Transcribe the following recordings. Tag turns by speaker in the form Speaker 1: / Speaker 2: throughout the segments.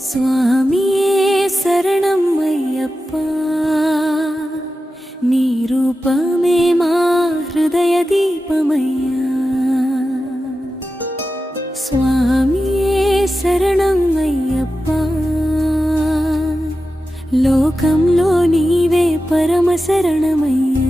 Speaker 1: స్వామియే శరణం అయ్యప్ప నీ రూపమే మా హృదయ దీపమయ్యా. లోకంలో నీవే పరమ శరణమయ్యా.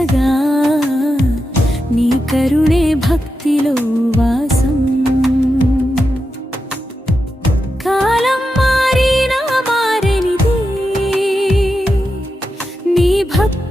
Speaker 1: ఉండగా నీ కరుణే భక్తిలో వాసం. కాలం మారినా మారనిది నీ భక్తి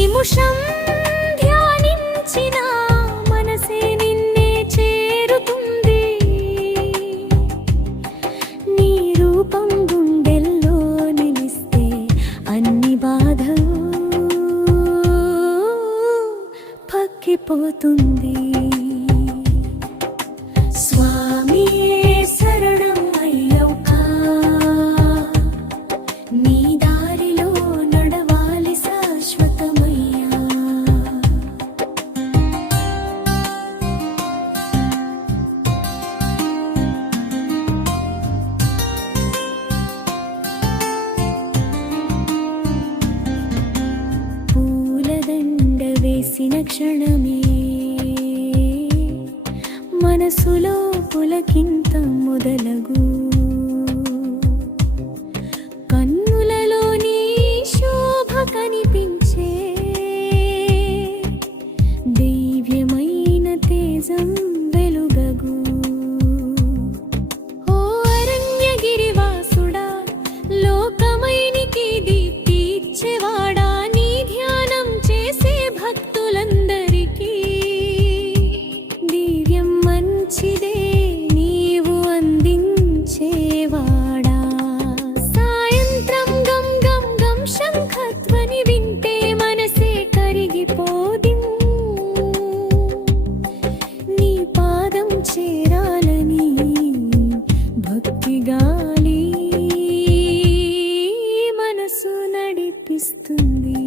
Speaker 1: నిమిషం ధ్యానించిన మనసే నిన్నే చేరుతుంది. నీ రూపం గుండెల్లో నిలిస్తే అన్ని బాధలు పక్కిపోతుంది. వేసిన క్షణమే. మనసులో పులకింత మొదలగు మంచిదే నీవు అందించేవాడా? సాయంత్రం గం గం గం శంఖత్వని వింటే మనసే కరిగిపోది. నీ పాదం చేరాలని భక్తి గాలి మనసు నడిపిస్తుంది.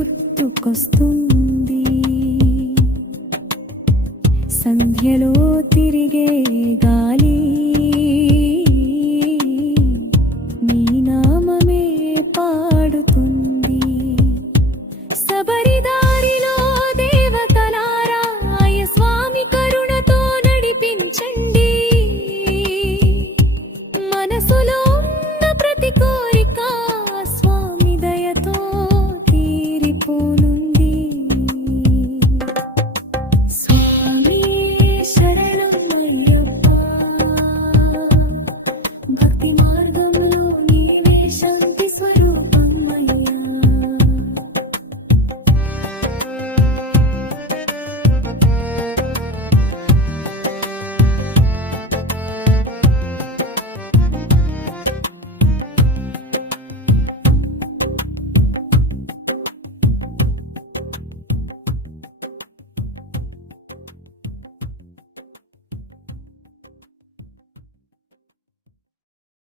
Speaker 1: గుర్తుకొస్తుంది సంధ్యలో తిరిగే గాలి